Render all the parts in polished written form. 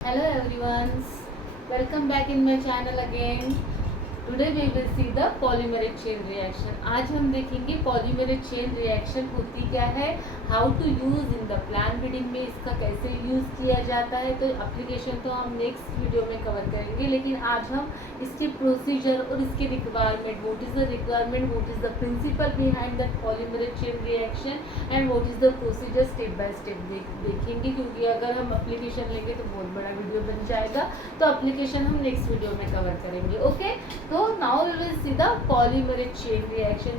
Hello everyone, welcome back in my channel again. Today we will see the polymerase chain reaction. आज हम देखेंगे polymerase chain reaction होती क्या है, how to use in the plant breeding में इसका कैसे यूज़ किया जाता है. तो एप्लीकेशन तो हम नेक्स्ट वीडियो में कवर करेंगे, लेकिन आज हम इसके प्रोसीजर और इसके requirement, what is the requirement, what is the principle behind the polymerase chain reaction and what is the procedure step by step देखेंगे. क्योंकि अगर हम एप्लीकेशन लेंगे तो बहुत बड़ा वीडियो बन जाएगा, तो एप्लीकेशन हम नेक्स्ट वीडियो में कवर करेंगे. ओके, तो now we will see the polymerase chain reaction,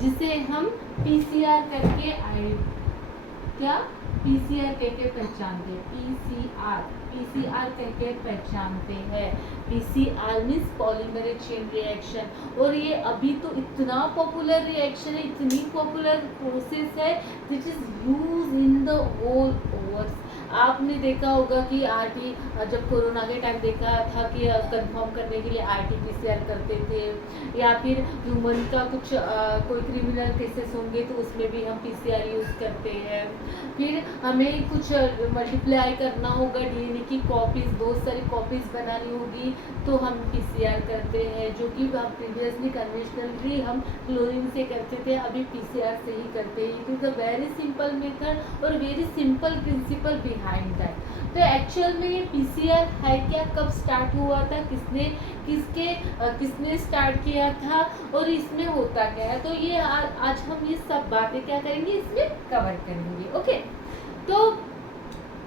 जिसे हम पीसीआर करके पीसीआर करके पहचानते हैं. पीसीआर करके पहचानते हैं. PCR means polymerase chain reaction. और ये अभी तो इतना पॉपुलर रिएक्शन है, इतनी पॉपुलर प्रोसेस है, this is use in the whole overs. आपने देखा होगा कि आरटी, जब कोरोना के टाइम देखा था कि कंफर्म करने के लिए आरटी पीसीआर करते थे, या फिर ह्यूमन का कुछ कोई क्रिमिनल केसेस होंगे तो उसमें भी हम पीसीआर यूज़ करते हैं. फिर हमें कुछ मल्टीप्लाई करना होगा, डीएनए की कॉपीज़, बहुत सारी कॉपीज़ बनानी होगी, तो हम पीसीआर करते हैं, जो कि हम प्रीवियसली कन्वेंशनली हम क्लोरीन से करते थे, अभी पीसीआर से ही करते हैं. It is a very simple method और very simple principle behind that. तो एक्चुअल में ये पीसीआर है क्या, कब स्टार्ट हुआ था, किसने स्टार्ट किया था और इसमें होता क्या है, तो ये आज हम ये सब बातें क्या करेंगे, इसमें कवर करेंगे. ओके, तो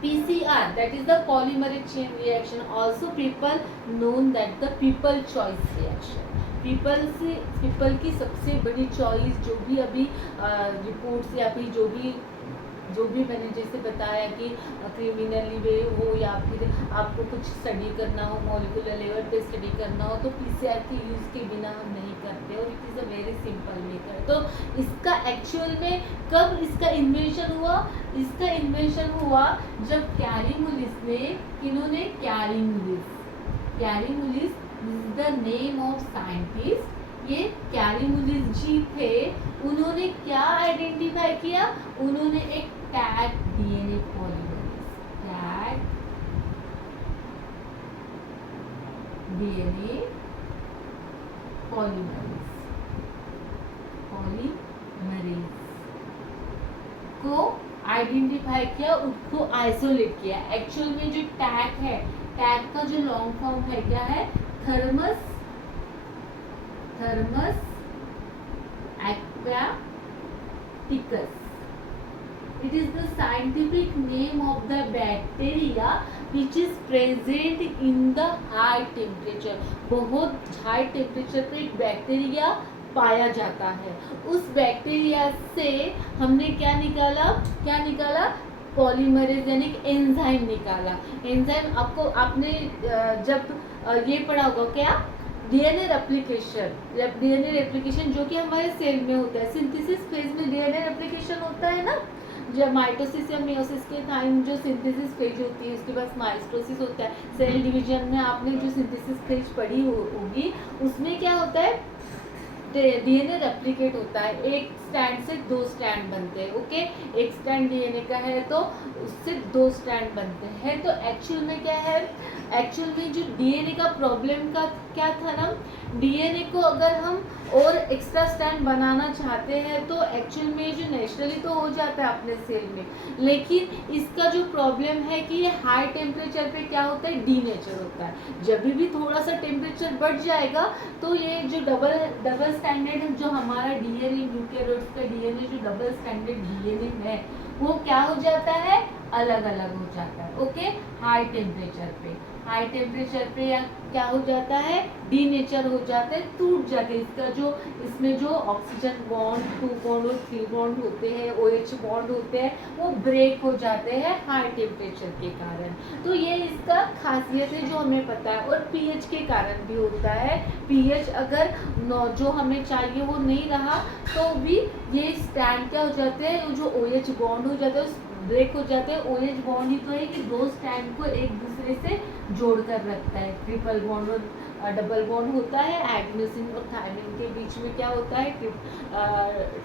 PCR, that is the polymerase chain reaction, also people known that the people choice reaction. People की सबसे बड़ी चॉइस, जो भी अभी रिपोर्ट्स या फिर जो भी मैंने जैसे बताया कि क्रिमिनली वे हो या फिर आपको कुछ स्टडी करना हो, मॉलिक्यूलर लेवल पे स्टडी करना हो, तो पीसीआर के यूज़ के बिना हम नहीं करते. और it is a very simple method. तो इसका एक्चुअल में कब इसका इन्वेंशन हुआ, इसका इन्वेंशन हुआ जब कैरीमुलिस ने, किन्होंने, Kary Mullis is the name of scientist. ये कैरीमुलिस जी थे. उन्होंने क्या आइडेंटिफाई किया, उन्होंने एक tag DNA polymerase, tag DNA polymerase को आइडेंटिफाई किया, उसको आइसोलेट किया. एक्चुअल में जो टैग है, टैग का जो लॉन्ग फॉर्म है क्या है, thermos aquaticus. It is the scientific name of the bacteria which is present in the high temperature. बहुत हाई टेम्परेचर पे एक बैक्टीरिया पाया जाता है. उस बैक्टीरिया से हमने क्या निकाला, पॉलीमरेज यानी एंजाइम निकाला. एंजाइम आपने जब ये पढ़ा होगा क्या, डीएनए रेप्लिकेशन जो कि हमारे सेल में होता है. सिंथेसिस फेज में डीएनए रेप्लिकेशन होता है ना, जब माइटोसिस या मियोसिस के टाइम जो सिंथेसिस फेज होती है, उसके बाद माइटोसिस होता है. सेल डिवीजन में आपने जो सिंथेसिस फेज पढ़ी होगी, उसमें क्या होता है, डीएनए रेप्लिकेट होता है. एक स्ट्रैंड से 2 स्ट्रैंड बनते हैं. ओके, एक स्ट्रैंड डीएनए का है तो उससे 2 स्ट्रैंड बनते हैं. तो एक्चुअल में क्या है, एक्चुअल में जो डीएनए का प्रॉब्लम का क्या था ना, डीएनए को अगर हम और एक्स्ट्रा स्ट्रैंड बनाना चाहते हैं तो एक्चुअल में जो नेचुरली तो हो जाता है अपने सेल में, लेकिन इसका जो प्रॉब्लम है कि ये हाई टेम्परेचर पे क्या होता है, डीनेचर होता है. जब भी थोड़ा सा टेम्परेचर बढ़ जाएगा तो ये जो डबल स्टैंडर्ड जो हमारा डीएनए, यूकेरियोट्स का डीएनए जो डबल स्टैंडर्ड डीएनए है, वो क्या हो जाता है, अलग अलग हो जाता है. ओके, हाई टेम्परेचर पे या क्या हो जाता है, डीनेचर हो जाता है, टूट जाते हैं. इसमें जो ऑक्सीजन बॉन्ड, 2 बॉन्ड और 3 बॉन्ड होते हैं, OH बॉन्ड होते हैं, वो ब्रेक हो जाते हैं हाई टेम्परेचर के कारण. तो ये इसका खासियत है जो हमें पता है. और पीएच के कारण भी होता है. पीएच अगर जो हमें चाहिए वो नहीं रहा तो भी ये स्टैंड क्या हो जाते हैं, जो OH बॉन्ड हो जाता है ब्रेक हो जाते हैं. OH बॉन्ड ही तो है कि 2 स्टैंड को एक दूसरे से जोड़ कर रखता है. ट्रिपल बॉन्ड और डबल बॉन्ड होता है, एडेनोसिन और थायमिन के बीच में क्या होता है,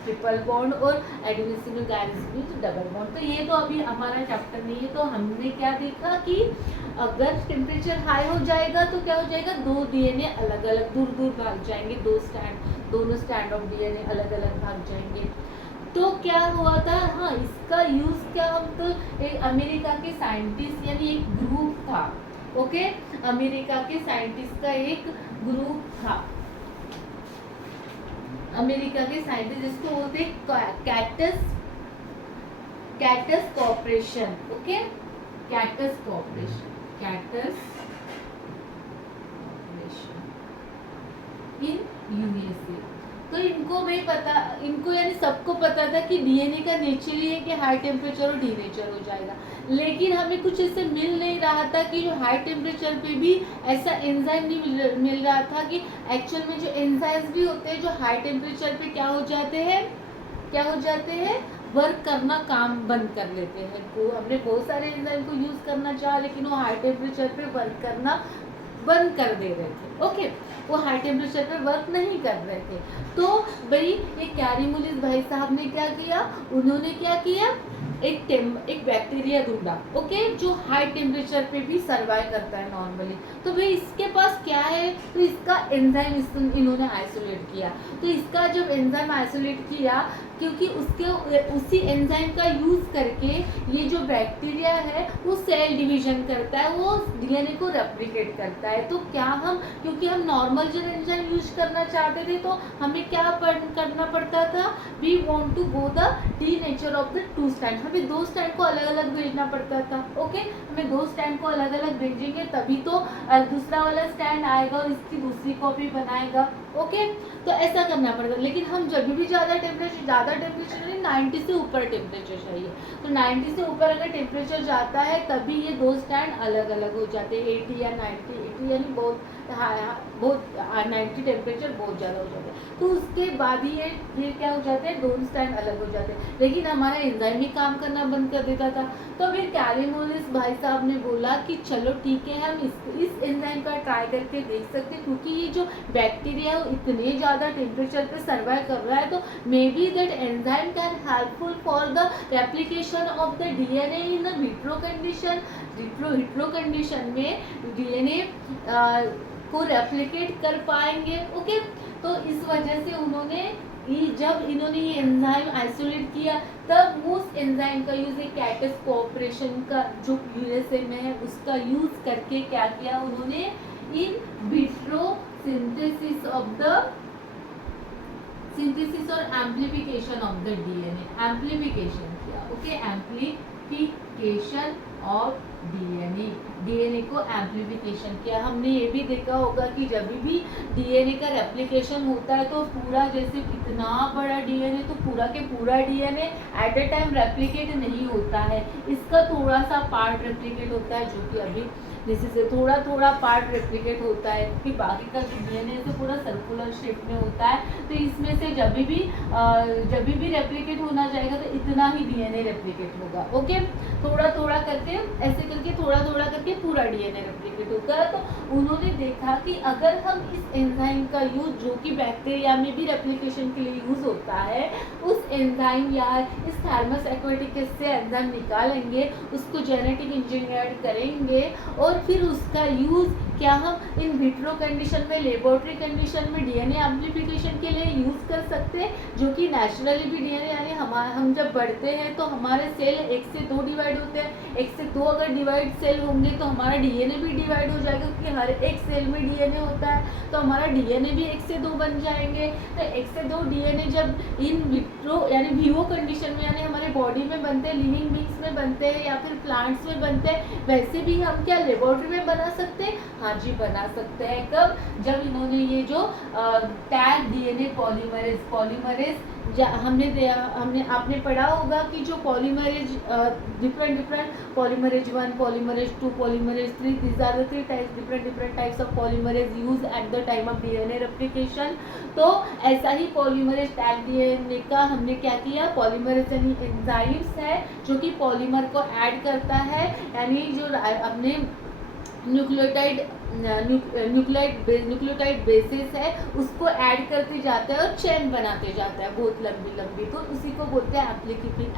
ट्रिपल बॉन्ड, और एडेनोसिन और गायरोसिन के बीच डबल बॉन्ड। तो ये तो अभी हमारा चैप्टर नहीं है। तो हमने क्या देखा कि अगर टेम्परेचर हाई हो जाएगा तो क्या हो जाएगा, दो डीएनए अलग अलग दूर दूर भाग जाएंगे, दोनों स्टैंड ऑफ डीएनए अलग अलग भाग जाएंगे। तो क्या हुआ था, हाँ इसका यूज क्या, हम तो एक अमेरिका के साइंटिस्ट यानी एक ग्रुप था, ओके, अमेरिका के साइंटिस्ट का एक ग्रुप था, अमेरिका के साइंटिस्ट जिसको बोलते Cetus corporation, okay, Cetus corporation in USA. तो इनको भी पता, इनको यानी सबको पता था कि डीएनए का नेचर ही है कि हाई टेम्परेचर और डीनेचर हो जाएगा, लेकिन हमें कुछ ऐसे मिल नहीं रहा था कि जो हाई टेम्परेचर पे भी ऐसा एंजाइम नहीं मिल रहा था कि एक्चुअल में जो एंजाइम्स भी होते हैं जो हाई टेम्परेचर पे क्या हो जाते हैं, वर्क करना, काम बंद कर लेते हैं। तो हमने बहुत सारे एंजाइम को यूज करना चाहा, लेकिन वो हाई टेम्परेचर पे वर्क करना बंद कर दे रहे थे, ओके, वो हाई टेम्परेचर पे वर्क नहीं कर रहे थे। तो भाई ये कैरीमुलिस भाई साहब ने क्या किया, उन्होंने क्या किया, एक बैक्टीरिया ढूंढा, ओके, जो हाई टेम्परेचर पे भी सर्वाइव करता है नॉर्मली। तो भाई इसके पास क्या है, तो इसका एंजाइम इन्होंने आइसोलेट किया। तो इसका जब एंजाइम आइसोलेट किया, क्योंकि उसी एंजाइम का यूज करके ये जो बैक्टीरिया है वो सेल डिवीजन करता है, वो डीएनए को रेप्लिकेट करता है। तो क्या हम, क्योंकि हम नॉर्मल जो एंजाइम यूज करना चाहते थे, तो हमें क्या करना पड़ता था, we want to go the denature of the two stand, हमें दो स्टैंड को अलग अलग भेजना पड़ता था, ओके, हमें दो स्टैंड को अलग अलग भेजेंगे तभी तो दूसरा वाला स्टैंड आएगा और इसकी दूसरी कॉपी बनाएगा, ओके। तो ऐसा करना पड़ता, लेकिन हम जब भी ज़्यादा टेम्परेचर नहीं, 90 से ऊपर टेम्परेचर चाहिए। तो 90 से ऊपर अगर टेम्परेचर जाता है तभी ये दो स्टैंड अलग अलग हो जाते हैं, 80 या 90, 80 यानी बहुत 90 टेम्परेचर बहुत ज़्यादा हो जाता है, तो उसके बाद ही ये क्या हो जाते हैं, दोनों स्टैंड अलग हो जाते हैं। लेकिन हमारा एंजाइम ही काम करना बंद कर देता था। तो फिर कैरीमुलिस भाई साहब ने बोला कि चलो ठीक है, हम इस एंजाइम का ट्राई करके देख सकते हैं, क्योंकि ये जो बैक्टीरिया है इतने ज़्यादा टेम्परेचर पे सर्वाइव कर रहा है, तो may be that enzyme can helpful for the replication of the DNA in the vitro condition. Vitro condition में डीएनए को रेप्लिकेट कर पाएंगे, ओके। तो इस वजह से जब इन्होंने ये एंजाइम आइसोलेट किया, तब उस एंजाइम का यूज एक कैटस कॉर्पोरेशन का जो यूएसए में है उसका यूज करके क्या किया उन्होंने, इन विट्रो सिंथेसिस और amplification of the DNA, amplification किया, ओके, एम्प्लीफिकेशन ऑफ डीएनए को एम्प्लीफिकेशन किया। हमने ये भी देखा होगा कि जब भी डीएनए का रेप्लिकेशन होता है तो पूरा, जैसे इतना बड़ा डीएनए, तो पूरा के पूरा DNA at a time replicate नहीं होता है, इसका थोड़ा सा पार्ट रेप्लिकेट होता है, जो कि अभी जैसे थोड़ा थोड़ा पार्ट रेप्लिकेट होता है, क्योंकि बाकी का डीएनए से पूरा सर्कुलर शेप में होता है। तो इसमें से जब भी रेप्लिकेट होना चाहेगा तो इतना ही डीएनए रेप्लिकेट होगा, ओके। थोड़ा थोड़ा करके, ऐसे करके थोड़ा थोड़ा करके पूरा डीएनए रेप्लिकेट होगा। तो उन्होंने देखा कि अगर हम इस एंजाइम का यूज, जो कि बैक्टीरिया में भी रेप्लिकेशन के लिए यूज होता है, उस एंजाइम या इस थैलमस एक्वेटिकस से एंजाइम निकालेंगे, उसको जेनेटिक इंजीनियर करेंगे और फिर उसका यूज क्या हम इन विट्रो कंडीशन में, लेबोरेटरी कंडीशन में डीएनए एम्प्लीफिकेशन के लिए यूज कर सकते हैं, जो कि नेचुरली भी डीएनए, यानी हम जब बढ़ते हैं तो हमारे सेल 1 से 2 डिवाइड होते हैं, 1 से 2 अगर डिवाइड सेल होंगे तो हमारा डीएनए भी डिवाइड हो जाएगा, क्योंकि हर एक सेल में डीएनए होता है, तो हमारा डीएनए भी 1 से 2 बन जाएंगे। तो 1 से 2 डीएनए जब इन विट्रो यानी वीवो कंडीशन में, यानी हमारे बॉडी में बनते हैं, लिविंग बींग्स में बनते हैं या फिर प्लांट्स में बनते हैं, वैसे भी हम क्या लेबोरेटरी में बना सकते हैं? हाँ जी, बना सकते हैं। कब? जब इन्होंने ये जो टैग डीएनए पॉलीमरेज आपने पढ़ा होगा कि जो polymerase different polymerase 1, polymerase 2, polymerase 3, these are the 3 types, different types of polymerase used at the time of DNA replication। तो ऐसा ही पॉलीमरेज टैग डीएनए का हमने क्या किया, पॉलीमरेज यानी एंजाइम्स है जो कि पॉलीमर को ऐड करता है, यानी जो अपने न्यूक्लियोटाइड बेसिस है, उसको ऐड करते जाता है और चेन बनाते जाता है बहुत लंबी लंबी, तो उसी को बोलते हैं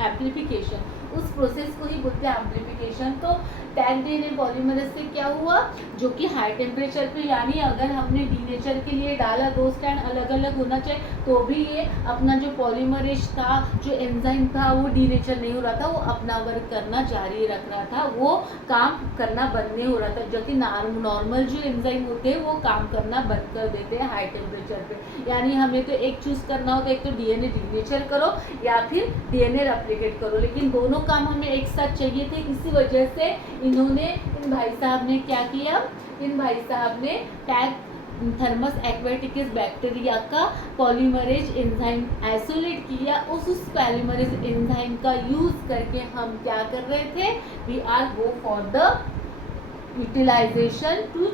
एम्प्लीफिकेशन। उस प्रोसेस को ही बोलते हैं एम्प्लीफिकेशन। तो टैग डीएनए पॉलीमरेज से क्या हुआ, जो कि हाई टेम्परेचर पे, यानी अगर हमने डी नेचर के लिए डाला 2 स्टैंड अलग अलग होना चाहिए, तो भी ये अपना जो पॉलीमरेज था, जो एंजाइम था, वो डी नेचर नहीं हो रहा था, वो अपना वर्क करना जारी रख रहा था, वो काम करना बंद नहीं हो रहा था। जो कि नॉर्मल जो एंजाइम होते हैं वो काम करना बंद कर देते हैं हाई टेम्परेचर पे। यानी हमें तो एक चूज करना होता है, एक तो डीएनए डीनेचर करो या फिर डीएनए रेप्लिकेट करो, लेकिन दोनों काम हमें एक साथ चाहिए थे। इसी वजह से इन्होंने, इन भाई साहब ने क्या किया, इन भाई साहब ने टैग थर्मस एक्वेटिकस बैक्टीरिया का पॉलीमरेज एंजाइम आइसोलेट किया। उस पॉलीमरेज एंजाइम का यूज करके हम क्या कर रहे थे, we are go for the utilization to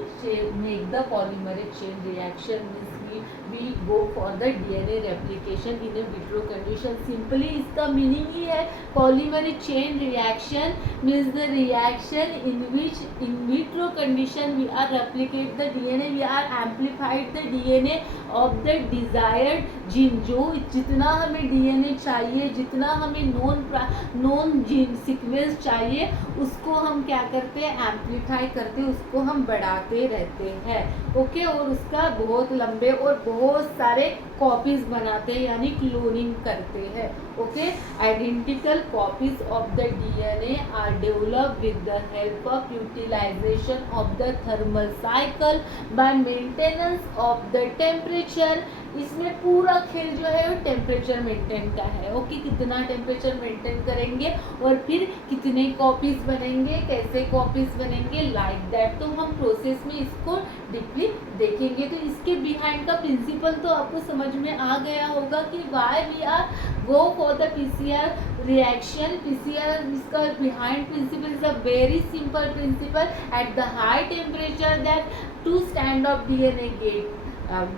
make the polymerase chain reaction, means we go for the DNA replication in a vitro condition। simply इसका meaning ही है polymerase chain reaction means the reaction in which in vitro condition we are replicate the DNA, we are amplified the DNA of the desired gene। जो जितना हमें DNA चाहिए, जितना हमें non gene sequence चाहिए, उसको हम क्या करते हैं, एम्पलीफाई करते हैं, उसको हम बढ़ाते रहते हैं। ओके, और उसका बहुत लंबे और बहुत सारे कॉपीज बनाते हैं, यानी क्लोनिंग करते हैं। Okay, identical copies of the DNA are developed with the help of utilization of the thermal cycle by maintenance of the temperature. इसमें पूरा खेल जो है वो टेम्परेचर मेंटेन का है। ओके, कितना टेम्परेचर मेंटेन करेंगे और फिर कितने कॉपीज बनेंगे, कैसे कॉपीज बनेंगे, लाइक दैट। तो हम प्रोसेस में इसको डीपली देखेंगे। तो इसके बिहाइंड का प्रिंसिपल तो आपको समझ में आ गया होगा कि why we are go for the PCR reaction. PCR, इसका behind principle is a very simple principle. At the high temperature that 2 stand of DNA get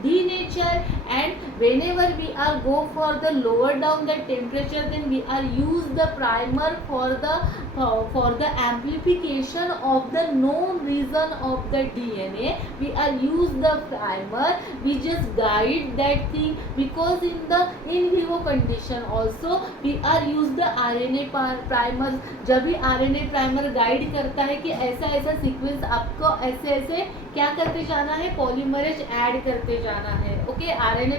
denature, and whenever we are go for the lower down the temperature, then we are use the primer for the amplification of the known region of the DNA. We are use the primer, we just guide that thing, because in the in vivo condition also we are use the RNA primer। जब भी RNA primer guide करता है कि ऐसा ऐसा sequence आपको ऐसे ऐसे क्या करते जाना है, पॉलीमरेज ऐड करते जाना है। ओके, आरएनए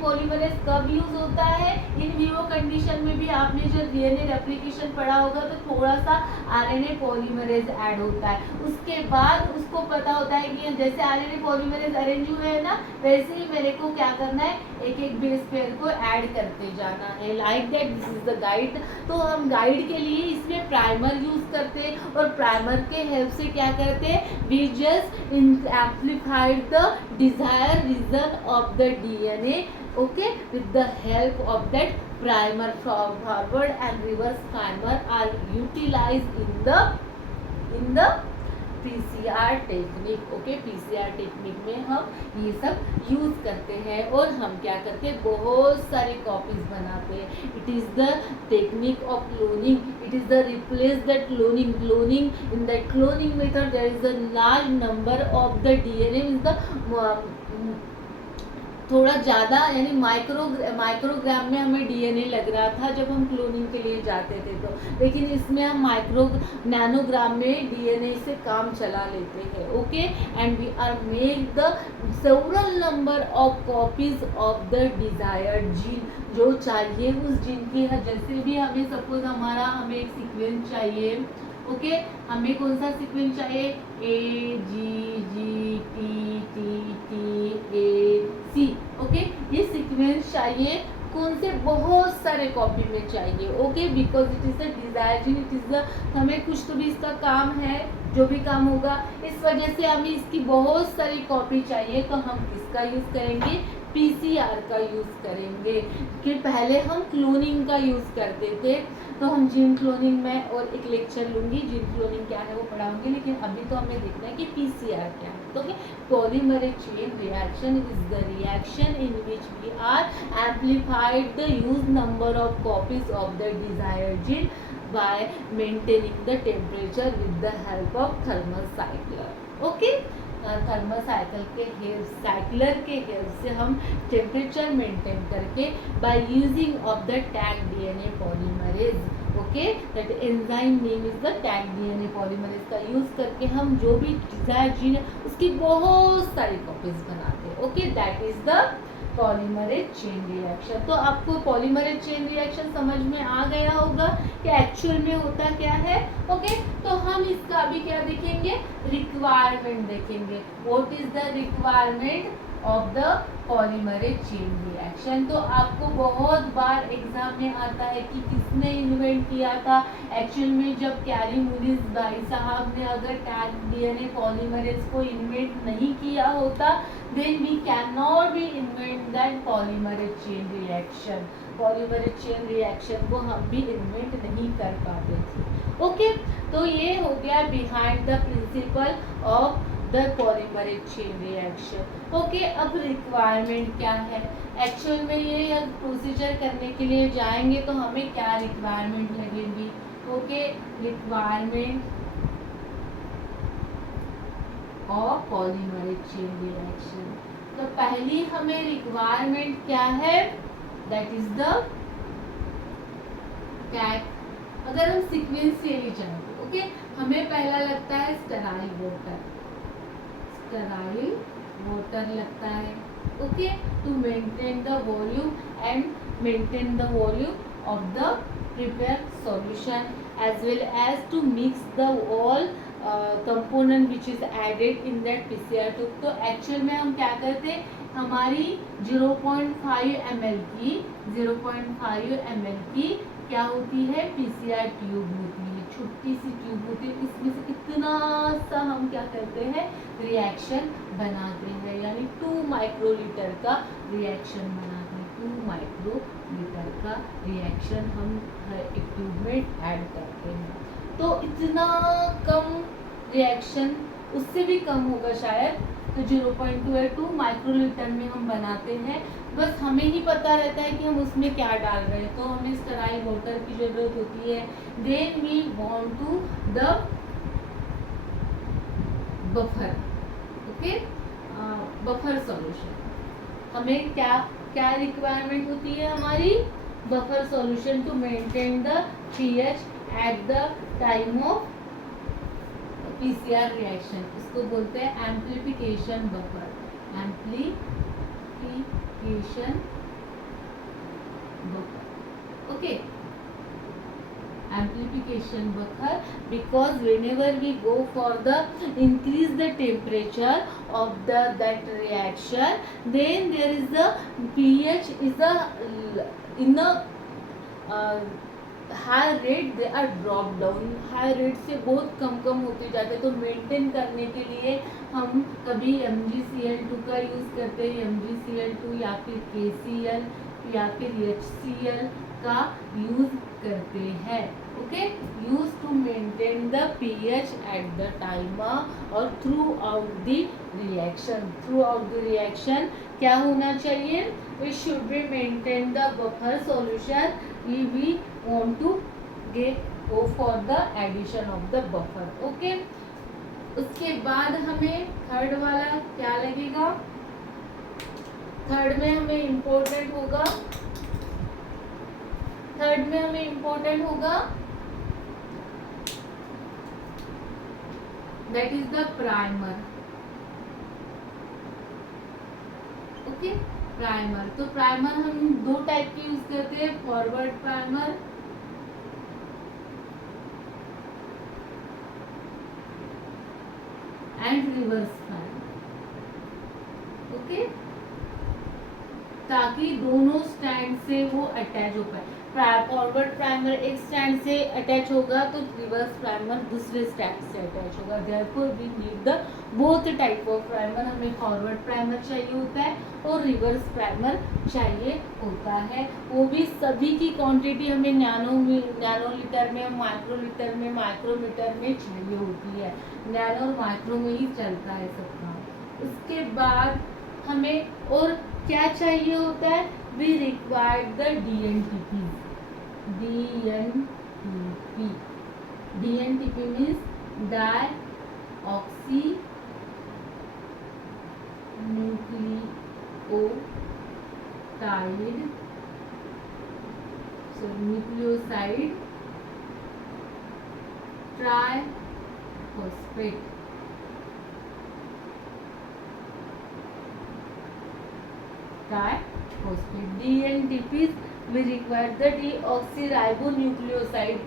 पॉलीमरेज कब यूज होता है, इन विवो कंडीशन में भी आपने जब डीएनए रेप्लिकेशन पढ़ा होगा तो थोड़ा सा आरएनए पॉलीमरेज ऐड होता है। उसके बाद उसको पता होता है कि जैसे आरएनए पॉलीमरेज अरेंज हुए है ना, वैसे ही मेरे को क्या करना है, एक एक बेस पेयर को ऐड करते जाना है, like that. This is the guide. तो हम गाइड के लिए इसमें प्राइमर यूज करते हैं, और प्राइमर के हेल्प से क्या करते हैं, we just amplified the desire region of the DNA. Okay, with the help of that primer, forward and reverse primer are utilized in the PCR technique. Okay, PCR technique में हम ये सब use करते हैं, और हम क्या करते हैं, बहुत सारे कॉपीज बनाते हैं। It is the technique of cloning, it is the replace the cloning in the cloning method there is a large number of the DNA, means the थोड़ा ज़्यादा, यानी माइक्रोग्राम में हमें डीएनए लग रहा था जब हम क्लोनिंग के लिए जाते थे, तो लेकिन इसमें हम नैनोग्राम में डीएनए से काम चला लेते हैं। Okay, and we are make the several number of copies of the desired gene, जो चाहिए उस जीन की। जैसे भी हमें सपोज हमें एक सीक्वेंस चाहिए। ओके, हमें कौन सा सीक्वेंस चाहिए, A G G T T T A C. Okay, ये सीक्वेंस चाहिए, कौन से, बहुत सारे कॉपी में चाहिए। Okay, because it is the desire gene, it is the, हमें कुछ तो भी इसका काम है, जो भी काम होगा, इस वजह से हमें इसकी बहुत सारी कॉपी चाहिए। तो हम किसका यूज करेंगे, पीसीआर का यूज करेंगे। कि पहले हम क्लोनिंग का यूज करते थे, तो हम जीन क्लोनिंग में और एक लेक्चर लूंगी, जीन क्लोनिंग क्या है वो पढ़ाऊंगी, लेकिन अभी तो हमें देखना है कि पीसीआर क्या है। तो polymerase chain reaction is the reaction in which we are amplified the huge number of copies of the desired gene by maintaining the temperature with the help of thermocycler. Okay, thermocycle के cycler के help से हम temperature maintain करके by using of the Taq DNA polymerase, okay, that enzyme name is the Taq DNA polymerase का use करके हम जो भी डिजायर जीन है उसकी बहुत सारी कॉपीज बनाते हैं, okay, that is the polymerase chain reaction. तो आपको पॉलीमरेज चेन रिएक्शन समझ में आ गया होगा कि एक्चुअल में होता क्या है, ओके। तो हम इसका अभी क्या देखेंगे, रिक्वायरमेंट देखेंगे, what is the requirement of the polymerase chain reaction. तो आपको बहुत बार एग्जाम में आता है कि किसने इन्वेंट किया था, एक्चुअल में जब कैरी मूरिस भाई साहब ने अगर टैग डीएनए पॉलीमरेज को इन्वेंट नहीं किया होता, then we cannot be invent that polymerase chain reaction, polymerase chain reaction को हम भी इन्वेंट नहीं कर पाते थे, ओके। तो ये हो गया behind the principle of the polymerase chain reaction, okay. अब रिक्वायरमेंट क्या है, एक्चुअल में ये प्रोसीजर करने के लिए जाएंगे तो हमें क्या रिक्वायरमेंट लगेगी, ओके, रिक्वायरमेंट और पॉलीमरेज चेन रिएक्शन। तो पहली हमें रिक्वायरमेंट क्या है, दैट इज द टैग। अगर हम सीक्वेंशियली जाएंगे, ओके, हमें पहला लगता है स्टेराइल वाटर, स्टेराइल वाटर लगता है, okay, to maintain the volume and maintain the volume of the prepare solution as well as to mix the all component which is added in that PCR tube. तो actual में हम क्या करते हैं, हमारी 0.5 ml की क्या होती है, पीसीआर ट्यूब होती है, छोटी सी ट्यूब होती है, इसमें से कितना सा हम क्या करते हैं, रिएक्शन बनाते हैं, यानी 2 माइक्रोलीटर का रिएक्शन बनाते हैं, 2 माइक्रोलीटर का रिएक्शन हम एक ट्यूब में ऐड करते हैं। तो इतना कम रिएक्शन, उससे भी कम होगा शायद, तो 0.2 या 2 माइक्रोलीटर में हम बनाते हैं। बस हमें ही पता रहता है कि हम उसमें क्या डाल रहे हैं, तो हमें स्टेराइल वाटर की ज़रूरत होती है। Then we want to the buffer, okay, buffer solution. हमें क्या क्या रिक्वायरमेंट होती है हमारी, buffer solution to maintain the pH at the time of PCR reaction. इसको बोलते हैं amplification buffer, amplification buffer, okay, amplification buffer, because whenever we go for the increase the temperature of that reaction, then there is the pH is in a high rate, they are drop down, high rate से बहुत कम होते जाते हैं। तो maintain करने के लिए हम कभी MgCl2 का यूज़ करते हैं, MgCl2 या फिर KCl या फिर HCl का यूज़ करते हैं, okay, use to maintain the pH at the time और throughout the reaction. Throughout the reaction क्या होना चाहिए, we should be maintain the buffer solution, we want to go for the addition of the buffer, okay. उसके बाद हमें third वाला क्या लगेगा, थर्ड में हमें इम्पोर्टेंट होगा, थर्ड में हमें इम्पोर्टेंट होगा that is the primer, okay, primer. तो प्राइमर हम दो टाइप के यूज करते हैं, forward primer and reverse primer, okay, ताकि दोनों स्टैंड से वो अटैच हो पाए। फॉरवर्ड प्राइमर एक स्टैंड से अटैच होगा तो रिवर्स प्राइमर दूसरे स्टैंड से अटैच होगा। Therefore we need the both type of primer, हमें फॉरवर्ड प्राइमर चाहिए होता है और रिवर्स प्राइमर चाहिए होता है। वो भी सभी की क्वांटिटी हमें नैनोलीटर में, माइक्रोलीटर में, माइक्रोमीटर में चाहिए होती है। नैनो और माइक्रो में ही चलता है सब काम। उसके बाद हमें और क्या चाहिए होता है, we required the DNTP, DNTP. DNTP means nucleoside triphosphate. DNTPs we require the deoxyribonucleoside.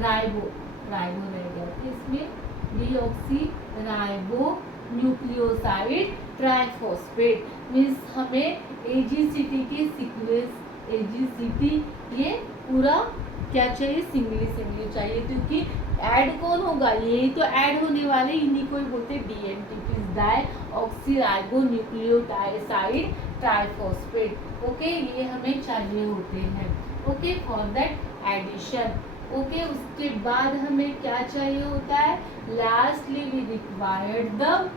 Ribo रहेगा इसमें डीऑक्सीराइबोन्यूक्लियोसाइड ट्राइफॉस्फेट मीन्स हमें AGCT के सीक्वेंस AGCT ये पूरा क्या चाहिए, सिंगली चाहिए, क्योंकि ऐड कौन होगा, यही तो ऐड होने वाले, इन्हीं को ही बोलते हैं DNTP, डाईऑक्सीराइबोन्यूक्लियोसाइड ट्राइफॉस्फेट. ओके, ये हमें चाहिए होते हैं. Okay, for that addition. Okay, उसके बाद हमें क्या चाहिए होता है, लास्टली वी रिक्वायर्ड द,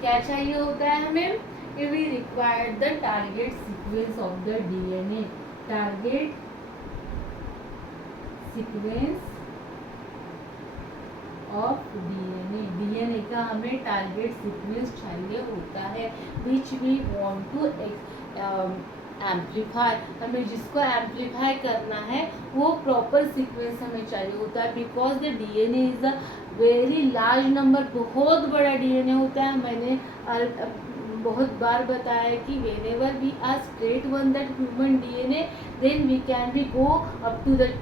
क्या चाहिए होता है हमें, we required the target sequence of the DNA. Target sequence of DNA का हमें टारगेट सीक्वेंस चाहिए होता है, which we want to amplify. हमें जिसको एम्पलीफाई करना है वो प्रॉपर सीक्वेंस हमें चाहिए होता है, because the DNA is a very large number. बहुत बड़ा DNA होता है. मैंने बहुत बार बताया है कि whenever we are straight one that human DNA, then we can be go up to that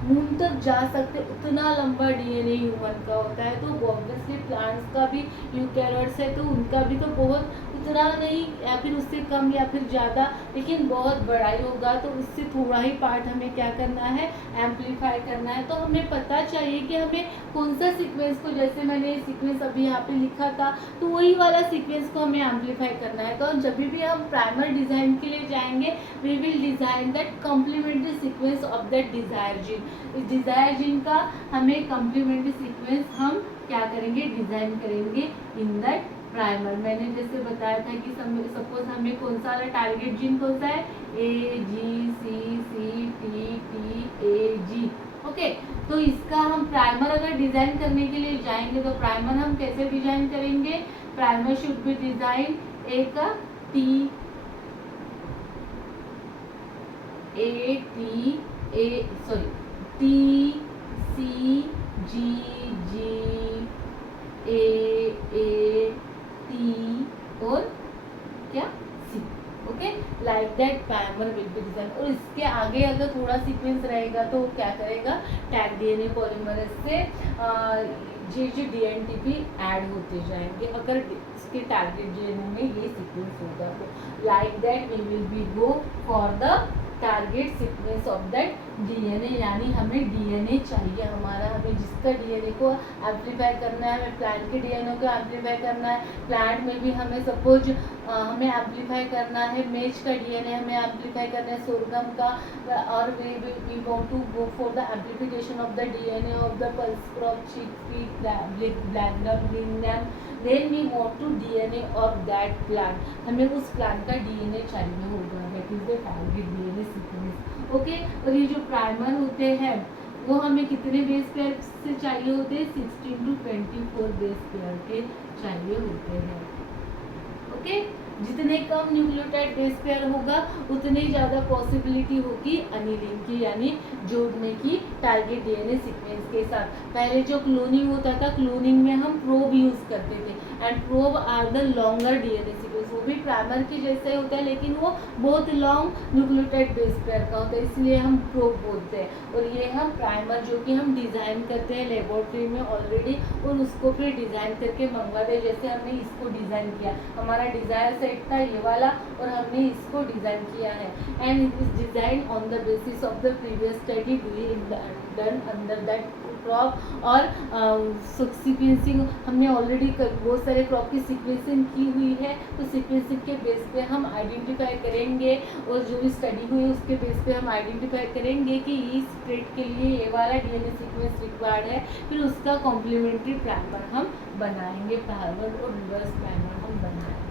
moon तक जा सकते, उतना लंबा DNA ह्यूमन का होता है. तो ऑब्वियसली प्लांट्स का भी यूकैरियोट्स है तो उनका भी तो बहुत उतना नहीं, या फिर उससे कम या फिर ज़्यादा, लेकिन बहुत बड़ा ही होगा. तो उससे थोड़ा ही पार्ट हमें क्या करना है, एम्पलीफाई करना है. तो हमें पता चाहिए कि हमें कौन सा सीक्वेंस को, जैसे मैंने सीक्वेंस अभी यहाँ पे लिखा था, तो वही वाला सीक्वेंस को हमें एम्पलीफाई करना है. तो जब भी हम प्राइमर डिज़ाइन के लिए जाएंगे, we will design that complementary sequence of that desire gene. इस डिज़ायर जीन का हमें कॉम्प्लीमेंट्री सीक्वेंस हम क्या करेंगे, डिज़ाइन करेंगे इन दैट प्राइमर. मैंने जैसे बताया था कि सपोज हमें कौन सा वाला टारगेट जीन कौन सा है, AGCCTTAG. ओके, तो इसका हम प्राइमर अगर डिजाइन करने के लिए जाएंगे तो प्राइमर हम कैसे डिजाइन करेंगे, प्राइमर शुड बी डिजाइन एक TCGGAAT और क्या C. Okay, like that primer will be design. और इसके आगे अगर थोड़ा सीक्वेंस रहेगा तो क्या करेगा, टैग DNA पॉलीमरेज से DNTP ऐड होते जाएंगे अगर इसके टारगेट DNA में ये सीक्वेंस होगा तो. Like that we will be go for the target sequence of that DNA. यानी हमें DNA चाहिए हमारा, हमें जिसका DNA को एम्पलीफाई करना है, हमें प्लांट के DNA को एम्पलीफाई करना है. प्लांट में भी हमें सपोज हमें एम्पलीफाई करना है, मेज का DNA हमें एम्पलीफाई करना है, सोरगम का, और we want to go for the amplification of the DNA of the pulse crop, chickpea, black gram, green gram. Then we want to DNA of that plant. हमें उस प्लांट का DNA चाहिए होगा, that is the target DNA sequence. Okay, और ये जो primer होते हैं वो हमें कितने बेस पेयर से चाहिए होते हैं, 16 to 24 बेस पेयर के चाहिए होते हैं. ओके, जितने कम न्यूक्लियोटाइड बेस पेयर होगा उतनी ज़्यादा पॉसिबिलिटी होगी अनिलिंग की, यानी जोड़ने की टारगेट DNA सीक्वेंस के साथ. पहले जो क्लोनिंग होता था, क्लोनिंग में हम प्रोब यूज़ करते थे, and probe are the longer DNA sequence. वो भी प्राइमर के जैसे होता है लेकिन वो बहुत लॉन्ग न्यूक्लियोटाइड बेस पेयर का होता है, इसलिए हम प्रोब बोलते हैं. और ये हम प्राइमर जो कि हम डिज़ाइन करते हैं लेबोरेटरी में ऑलरेडी, और उसको फिर डिज़ाइन करके मंगवाते हैं. जैसे हमने इसको डिज़ाइन किया, हमारा डिज़ायर सेट था ये वाला, और हमने इसको डिज़ाइन किया है, and it is design on the basis of the previous study done under that crop. और सीक्वेंसिंग हमने ऑलरेडी बहुत सारे क्रॉप की सीक्वेंसिंग की हुई है, तो सीक्वेंसिंग के बेस पे हम आइडेंटिफाई करेंगे, और जो भी स्टडी हुई है उसके बेस पे हम आइडेंटिफाई करेंगे कि इस ट्रेट के लिए ये वाला DNA सीक्वेंस रिक्वायर्ड है. फिर उसका कॉम्प्लीमेंट्री प्राइमर हम बनाएंगे, फॉरवर्ड और रिवर्स प्राइमर हम बनाएंगे.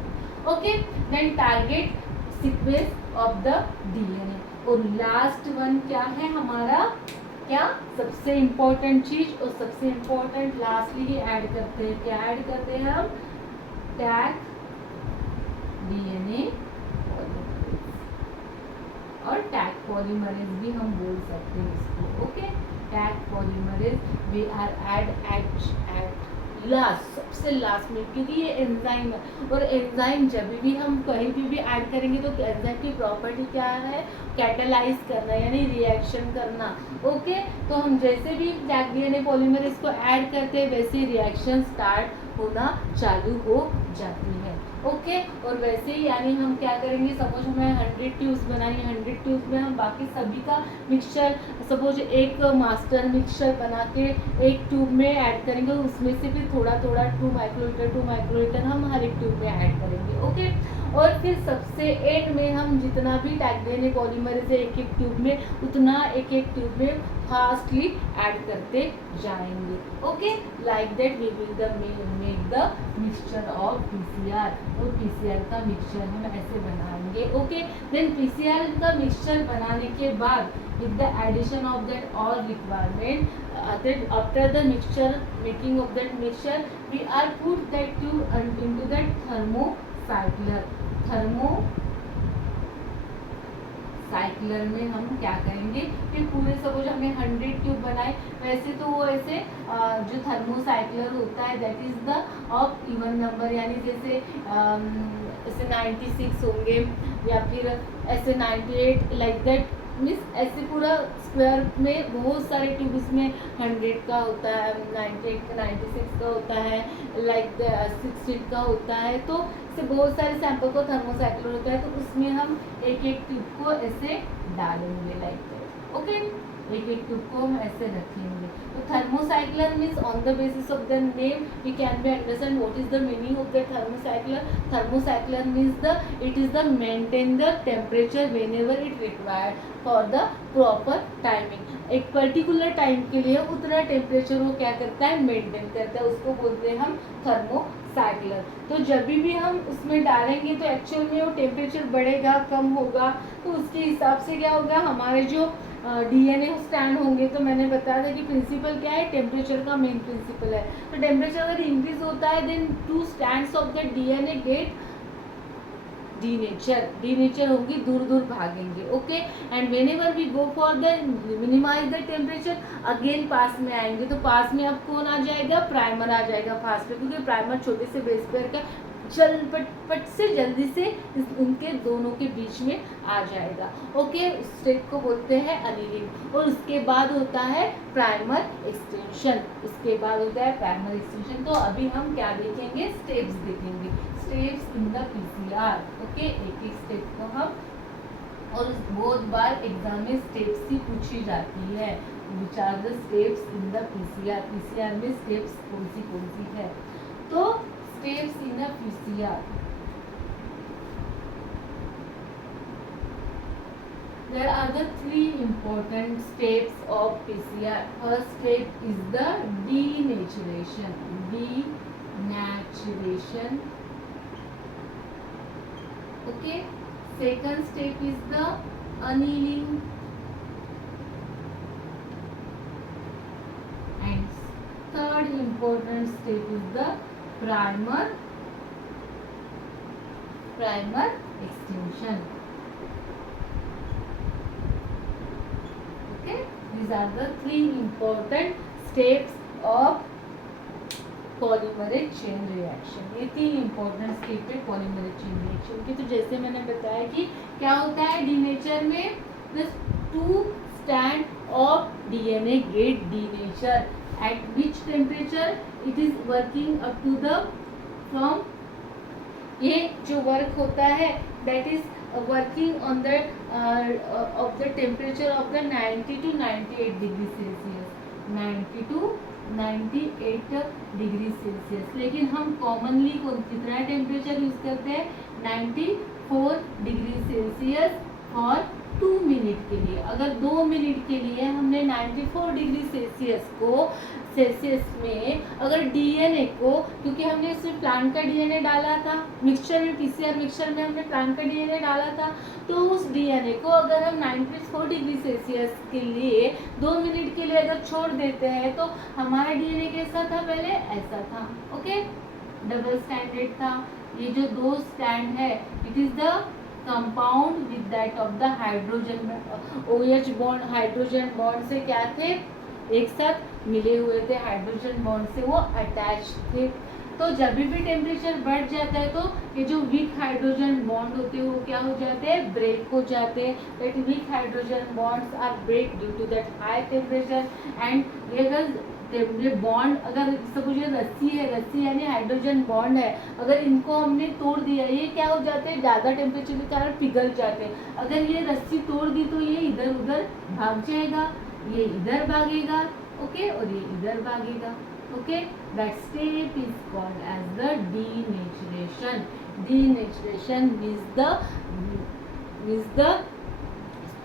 Okay, then target sequence of the DNA. और लास्ट वन क्या है हमारा, क्या सबसे इम्पोर्टेंट चीज और सबसे इम्पोर्टेंट लास्टली ही ऐड करते हैं, क्या ऐड करते हैं हम, टैग डीएनए और टैग पॉलीमरेज भी हम बोल सकते हैं इसको, okay. Tag polymerase we are add at last, सबसे लास्ट में, क्योंकि ये एंजाइम है और एंजाइम जब भी हम कहीं भी ऐड करेंगे तो एंजाइम की प्रॉपर्टी क्या है, कैटालाइज करना यानी रिएक्शन करना, ओके। तो हम जैसे भी टैग डीएनए पॉलीमरेज को ऐड करते हैं वैसे रिएक्शन स्टार्ट होना चालू हो जाती है, ओके। और वैसे ही यानी हम क्या करेंगे, सपोज हमें 100 ट्यूब्स बनानी है, 100 ट्यूब्स में हम बाकी सभी का मिक्सचर, सपोज एक मास्टर मिक्सचर बना के एक ट्यूब में ऐड करेंगे, उसमें से फिर थोड़ा थोड़ा 2 माइक्रोलीटर हम हर एक ट्यूब में ऐड करेंगे, ओके। और फिर सबसे एंड में हम जितना भी टैग डीएनए पॉलीमरेज है एक एक ट्यूब में, उतना एक एक ट्यूब में फास्टली ऐड करते जाएंगे, okay. Like that we will make the mixture of PCR, और पीसीआर का मिक्सचर हम ऐसे बनाएंगे, ओके। देन पीसीआर का मिक्सचर बनाने के बाद with the addition of that all requirement, after the mixture, making of that mixture, we are put that tube into that thermocycler में हम क्या करेंगे कि पूरे सपोज हमें 100 ट्यूब बनाए, वैसे तो वो ऐसे जो थर्मोसाइक्लर होता है that is the of even number, यानी जैसे ऐसे 96 होंगे या फिर ऐसे 98 लाइक दैट, मीन्स ऐसे पूरा स्क्वायर में बहुत सारे ट्यूब, इसमें 100 का होता है, 98 का, 96 का होता है, लाइक 60 का होता है, तो इससे बहुत सारे सैंपल को थर्मोसाइक्लर होता है, तो उसमें हम एक एक ट्यूब को ऐसे डालेंगे लाइक दैट, ओके। एक एक ट्यूब को हम ऐसे रखेंगे। तो thermocycler means on the basis of the name we can be understand what is the meaning of the thermocycler. Thermocycler means the it is the maintain the temperature whenever it required for the proper timing. एक particular time के लिए उतना temperature वो क्या करता है, maintain करता है, उसको बोलते हैं हम थर्मोसाइक्लर। तो जब भी हम उसमें डालेंगे तो एक्चुअल में वो टेम्परेचर बढ़ेगा कम होगा, तो उसके हिसाब से क्या होगा, हमारे जो डीएनए स्टैंड होंगे। तो मैंने बताया था कि प्रिंसिपल क्या है, टेम्परेचर का मेन प्रिंसिपल है। तो टेम्परेचर अगर इंक्रीज होता है then 2 stands of the DNA get denature होंगी, दूर दूर भागेंगे, okay. And whenever we go for the minimise the temperature, again पास में आएंगे, तो पास में अब कौन आ जाएगा, प्राइमर आ जाएगा फास्ट पे, क्योंकि प्राइमर छोटे से बेस पेयर का पट से जल्दी से उनके दोनों के बीच में आ जाएगा, ओके। उस स्टेप को बोलते हैं अनीलिंग। और उसके बाद होता है प्राइमर एक्सटेंशन, उसके बाद होता है प्राइमर एक्सटेंशन। तो अभी हम क्या देखेंगे, स्टेप्स देखेंगे, steps in the PCR, okay. एक एक स्टेप को हम, और बहुत बार एग्जाम में स्टेप्स ही पूछी जाती है, which are the steps in the PCR. PCR में स्टेप्स कौन सी है, तो steps in a PCR. There are the 3 important steps of PCR. First step is the denaturation. Okay. Second step is the annealing. And third important step is the primer extension, okay. These are the 3 important steps of polymerase chain reaction. ये 3 important step है polymerase chain reaction की। तो जैसे मैंने बताया कि क्या होता है डीनेचर में, this 2 strand of DNA get denature at which temperature it is working up to the from, ये जो वर्क होता है that is working on the of the temperature of the 90 to 98 degree Celsius, 90 to 98 degree Celsius. लेकिन हम commonly कितना temperature use करते हैं, 94 degree Celsius और 2 मिनट के लिए। अगर 2 मिनट के लिए हमने 94 डिग्री सेल्सियस सेल्सियस में अगर डीएनए को, क्योंकि हमने इसमें प्लांट का डीएनए डाला था मिक्सचर में, पीसीआर मिक्सचर में हमने प्लांट का डीएनए डाला था, तो उस डीएनए को अगर हम 94 डिग्री सेल्सियस के लिए 2 मिनट के लिए अगर छोड़ देते हैं तो हमारा डीएनए कैसा था, पहले ऐसा था। ओके, डबल स्टैंडर्ड था। ये जो 2 स्टैंड है, it is the compound with that of the hydrogen OH bond, hydrogen bond से क्या थे, एक साथ मिले हुए थे, हाइड्रोजन बॉन्ड से वो अटैच थे। तो जब भी टेम्परेचर बढ़ जाता है तो ये जो वीक हाइड्रोजन बॉन्ड होते हैं वो क्या हो जाते हैं, ब्रेक हो जाते हैं। That weak hydrogen bonds are break due to that high temperature. And ये बॉन्ड, अगर सपोज ये रस्सी है, रस्सी यानी हाइड्रोजन बॉन्ड है, अगर इनको हमने तोड़ दिया, ये क्या हो जाते हैं, ज़्यादा टेम्परेचर के कारण पिघल जाते हैं। अगर ये रस्सी तोड़ दी तो ये इधर उधर भाग जाएगा, ये इधर भागेगा, ओके, और ये इधर भागेगा। Okay, that step is called as the denaturation. Denaturation means the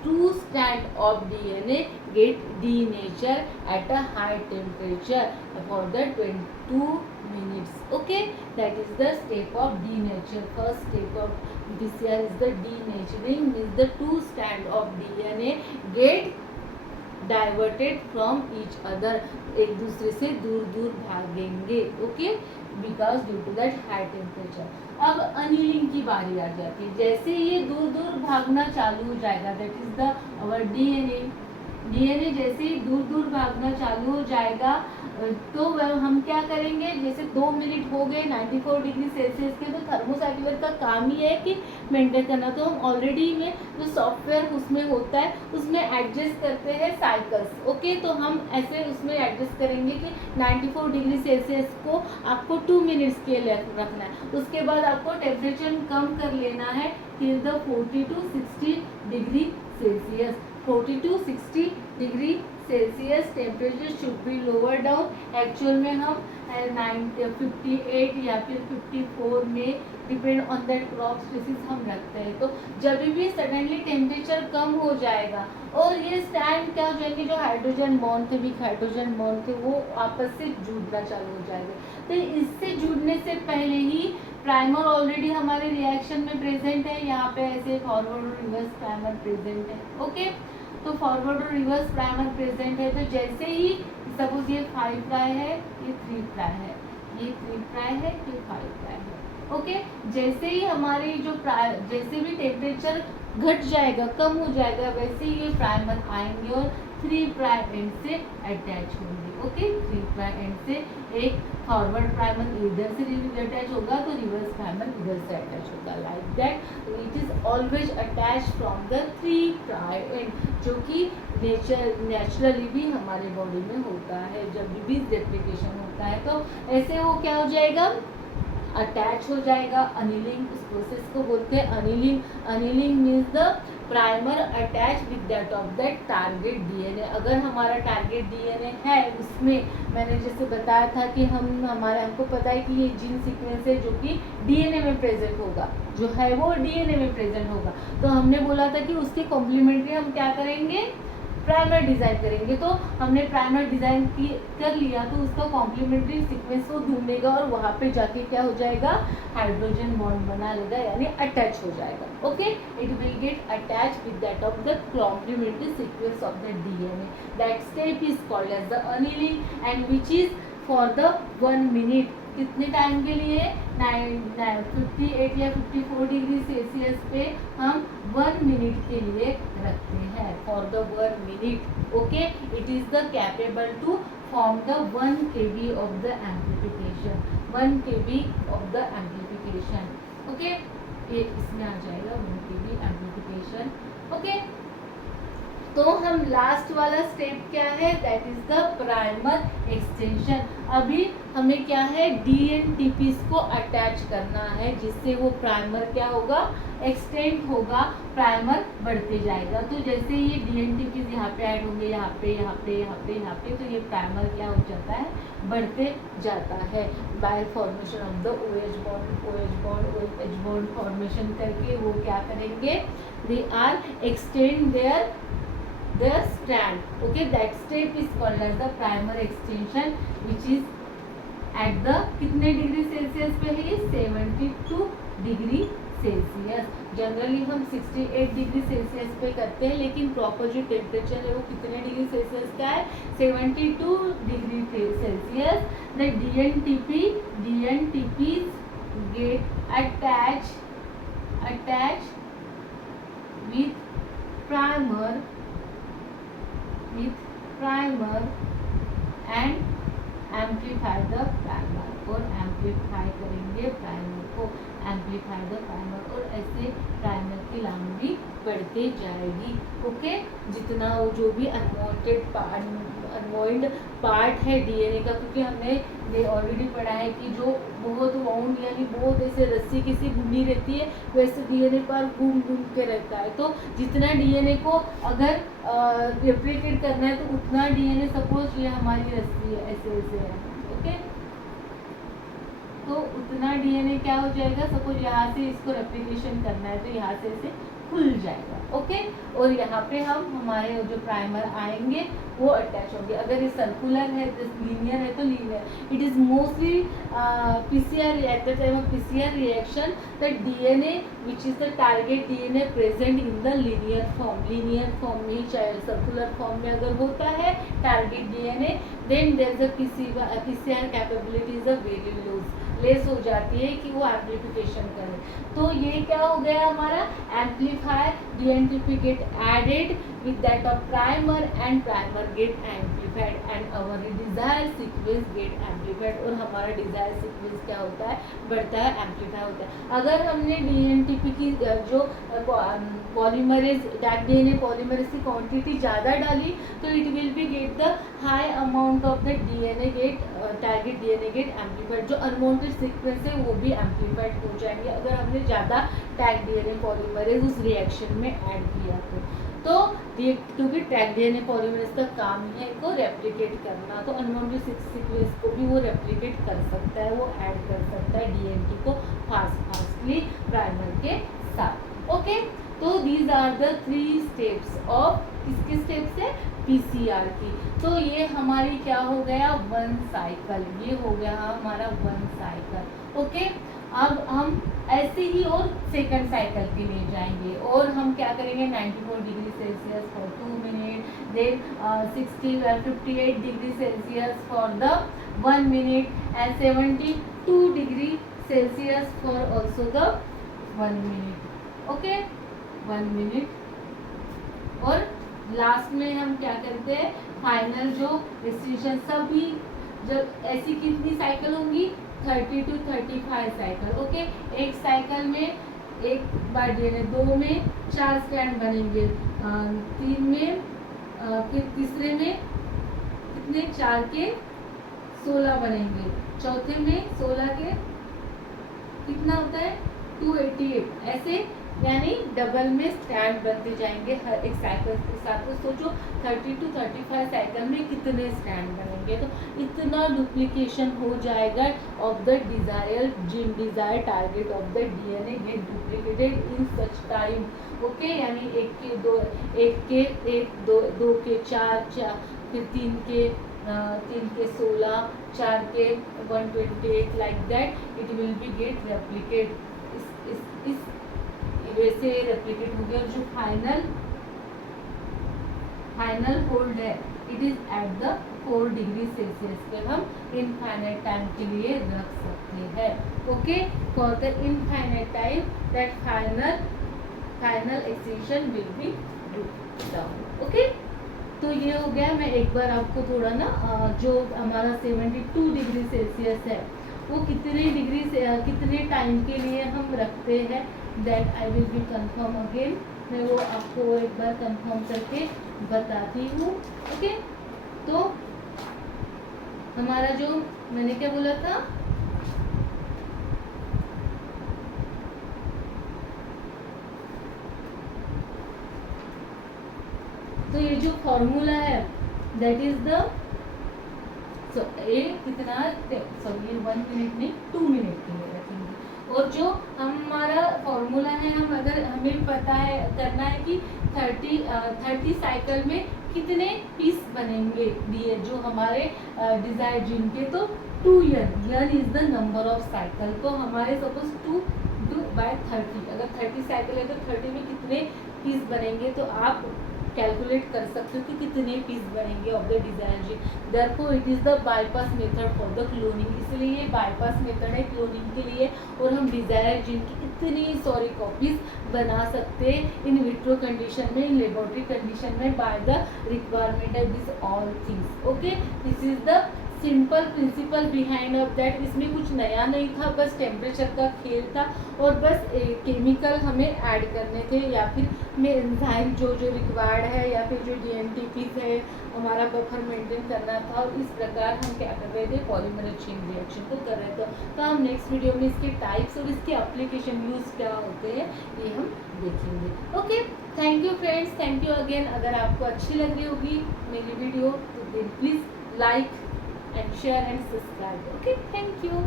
two strand of DNA get denatured at a high temperature for the 22 minutes. Okay, that is the step of denature. First step of PCR is the denaturing, means the two strand of DNA get diverted from each other, एक दूसरे से दूर दूर भागेंगे। Okay, because due to that high temperature. अब annealing की बारी आ जाती है। जैसे ये दूर दूर भागना चालू हो जाएगा, that is the our DNA जैसे ही दूर दूर भागना चालू हो जाएगा तो हम क्या करेंगे, जैसे 2 मिनट हो गए 94 डिग्री सेल्सियस के, तो थर्मोसाइक्लर का काम ही है कि मेंटेन करना। तो हम ऑलरेडी में जो सॉफ्टवेयर उसमें होता है उसमें एडजस्ट करते हैं साइकिल्स। ओके, तो हम ऐसे उसमें एडजस्ट करेंगे कि 94 डिग्री सेल्सियस को आपको 2 मिनट्स के लिए रखना है। उसके बाद आपको टेम्परेचर कम कर लेना है till the 40 to 60 degree Celsius. 40 to 60 degree Celsius temperature should be lower down. Actual में हम 58 या फिर 54 में depend on that crop species हम रखते हैं। तो जब भी सडनली टेम्परेचर कम हो जाएगा और ये स्टैंड क्या हो जाएंगे, जो हाइड्रोजन बॉन्ड थे, वीक हाइड्रोजन बॉन्ड थे, वो आपस से जुड़ना चालू हो जाएगा। तो इससे जुड़ने से पहले ही प्राइमर ऑलरेडी हमारे रिएक्शन में प्रेजेंट है। यहाँ पे ऐसे फॉरवर्ड और रिवर्स प्राइमर प्रेजेंट है। ओके, तो फॉरवर्ड और रिवर्स प्राइमर प्रेजेंट है। तो जैसे ही सपोज ये 5 प्राइ है, ये 3 प्राइ है, ये 3 प्राइ है, ये 5 प्राइ है। ओके, जैसे ही हमारी जैसे भी टेम्परेचर घट जाएगा, कम हो जाएगा, वैसे ही ये प्राइमर आएंगे और 3 प्राइ एंड से अटैच होंगे। ओके, 3 प्राइ एंड से एक फॉरवर्ड प्राइमर इधर से अटैच होगा तो रिवर्स प्राइमर इधर से अटैच होगा, like that. It is always attach from the 3 prime end, जो कि नेचुरली भी हमारे बॉडी में होता है। जब भी रेप्लिकेशन होता है तो ऐसे वो क्या हो जाएगा, अटैच हो जाएगा। अनिलिंग, उस प्रोसेस को बोलते हैं annealing. Annealing means the primer attach with that of that target DNA. अगर हमारा टारगेट डीएनए है, उसमें मैंने जैसे बताया था कि हमको पता है कि ये जीन सीक्वेंस है जो कि डीएनए में प्रेजेंट होगा, जो है वो डीएनए में प्रेजेंट होगा। तो हमने बोला था कि उसके कॉम्प्लीमेंट्री हम क्या करेंगे, प्राइमर डिज़ाइन करेंगे। तो हमने प्राइमर डिज़ाइन कर लिया तो उसका कॉम्प्लीमेंट्री सीक्वेंस वो ढूंढेगा और वहाँ पे जाके क्या हो जाएगा, हाइड्रोजन बॉन्ड बना लेगा, यानी अटैच हो जाएगा। Okay, it will get attach with that of the complementary sequence of the DNA. That step is called as the annealing and which is for the 1 minute. कितने टाइम के लिए, 58 या 54 degree Celsius पे हम 1 minute के लिए रखते हैं, for the 1 minute. Okay, it is the capable to form the 1 kb of the amplification, 1 kb of the amplification. Okay, ये इसमें आ जाएगा 1 kb एम्प्लीफिकेशन। ओके, तो हम लास्ट वाला स्टेप क्या है, that is the primer extension. अभी हमें क्या है, डीएनटीपीस को अटैच करना है, जिससे वो प्राइमर क्या होगा, एक्सटेंड होगा, प्राइमर बढ़ते जाएगा। तो जैसे ये डीएनटीपीस यहाँ पे ऐड होंगे, यहाँ पे, यहाँ पे, यहाँ पे, यहाँ पे, तो ये प्राइमर क्या हो जाता है, बढ़ते जाता है by formation of the OH bond formation करके वो क्या करेंगे, they are extend there the strand. Okay, that step is called as the primer extension, which is at the कितने डिग्री सेल्सियस पे है ये 72 डिग्री सेल्सियस. जनरली हम 68 degree Celsius पे करते हैं, लेकिन प्रॉपर जो टेम्परेचर है वो कितने डिग्री सेल्सियस का है 72 degree Celsius. The DNTP get attached with primer and amplify the primer, और एम्पलीफाई करेंगे प्राइमर को, एम्पलीफाई द प्राइमर, और ऐसे प्राइमर की लंबाई बढ़ती जाएगी. ओके, जितना वो जो भी अनवाइंड पार्ट है डीएनए का, क्योंकि हमने ये ऑलरेडी पढ़ा है कि जो बहुत वाउंड यानी बहुत ऐसे रस्सी किसी घूमी रहती है, वैसे डीएनए पर घूम के रहता है. तो जितना डीएनए को अगर रेप्लिकेट करना है तो उतना डीएनए, सपोज ये हमारी रस्सी है ऐसे ऐसे है. ओके, तो उतना डीएनए क्या हो जाएगा, सपोज यहाँ से इसको रेप्लिकेशन करना है तो यहाँ से ऐसे खुल जाएगा. ओके, और यहाँ पे हम हमारे जो प्राइमर आएंगे वो अटैच होंगे. अगर ये सर्कुलर है, लीनियर है तो linear. It is mostly PCR at the time of PCR reaction the DNA which is the target DNA present in the linear form में ही, चाहे सर्कुलर फॉर्म में अगर होता है target DNA, then there is a PCR capability is a very less हो जाती है कि वो एम्प्लीफिकेशन करे. तो ये क्या हो गया हमारा amplifier, DNTP get added with that of primer and primer get amplified and our desired sequence get amplified. और हमारा desired sequence क्या होता है, बढ़ता है, amplify होता है. अगर हमने DNTP की जो पॉलीमरेज DNA पॉलीमरेज की क्वांटिटी ज़्यादा डाली तो it will be get the high amount of the DNA get target DNA get amplified. जो अनवांटेड सीक्वेंस है वो भी एम्पलीफाइड हो जाएंगे अगर हमने ज़्यादा टैग DNA पॉलीमरेज उस रिएक्शन में ऐड किया तो क्योंकि टैग डीएनए पॉलीमरेज का काम ही है इनको रेप्लिकेट करना, तो अनवांटेड सीक्वेंस को भी वो रेप्लिकेट कर सकता है, वो ऐड कर सकता है डीएनटी को फास्टली प्राइमर के साथ. ओके, तो these are the 3 steps of किसके स्टेप्स है पीसीआर की. तो ये हमारी क्या हो गया 1 साइकिल, ये हो गया हमारा 1 साइकिल. ओके, अब हम ऐसे ही और सेकंड साइकिल के लिए जाएंगे और हम क्या करेंगे 94 degree Celsius for 2 minute, then 58 degree Celsius for the 1 minute and 72 degree Celsius for also the 1 minute. Okay, 1 minute. और लास्ट में हम क्या करते हैं फाइनल जो डिस्टिंक्शन सभी जब ऐसी कितनी साइकिल होंगी 30 to 35 साइकिल. ओके, एक साइकिल में एक बार डीएनए, 2 में 4 स्ट्रैंड बनेंगे, 3 में फिर तीसरे में कितने 4 के 16 बनेंगे, चौथे में 16 के कितना होता है 288. ऐसे यानी डबल में स्ट्रैंड बनते जाएंगे हर एक साइकिल के साथ. तो सोचो 30 to 35 साइकिल में कितने स्ट्रैंड बनेंगे, तो इतना डुप्लीकेशन हो जाएगा of the desire target of the DNA get duplicated in such time. Okay, यानी 1 के 2, 1 के 1, 2 के 4, फिर 3 के 16, 4 के 128 like that it will be get replicate. इस वैसे रेप्लिकेट हो गया. जो फाइनल होल्ड है it is at the 4 degree Celsius पे हम इनफाइनाइट टाइम के लिए रख सकते हैं. Okay, for the infinite time that final extension will be down. Okay, तो ये हो गया. मैं एक बार आपको थोड़ा ना जो हमारा 72 डिग्री सेल्सियस है वो कितने टाइम के लिए हम रखते हैं that I will be confirm again. मैं वो आपको एक बार कंफर्म करके बताती हूँ. ओके, तो हमारा जो मैंने क्या बोला था तो ये जो फॉर्मूला है दैट इज द ये कितना ये 1 मिनट नहीं 2 मिनट के लिए रखेंगे. और जो हमारा फॉर्मूला है, हम अगर हमें पता है करना है कि 30 साइकिल में कितने पीस बनेंगे दिए जो हमारे डिजायर जीन के, तो 2 n is the number of cycle. तो हमारे सपोज 2/30, अगर 30 साइकिल है तो 30 में कितने पीस बनेंगे, तो आप कैलकुलेट कर सकते हो कि कितने पीस बनेंगे of the desire gene. Therefore it is the bypass method for the cloning, इसलिए ये बाईपास मेथड है क्लोनिंग के लिए, और हम डिजायर जीन की इतनी सारी कॉपीज बना सकते हैं इन विट्रो कंडीशन में, इन लेबोरेटरी कंडीशन में, by the requirement of this all things. Okay, this is the simple principle behind of that. इसमें कुछ नया नहीं था, बस टेम्परेचर का खेल था, और बस केमिकल हमें ऐड करने थे, या फिर एंजाइम जो रिक्वायर्ड है, या फिर जो DNTPs है हमारा बफर मेंटेन करना था। और इस प्रकार हम क्या कर रहे थे, पॉलीमरेज चेन रिएक्शन को कर रहे थे। तो हम नेक्स्ट वीडियो में इसके टाइप्स और इसके एप्लीकेशन यूज क्या होते हैं ये हम देखेंगे। Okay, thank you friends, thank you again. अगर आपको अच्छी लग रही होगी मेरी वीडियो तो please like and share and subscribe. Okay, thank you.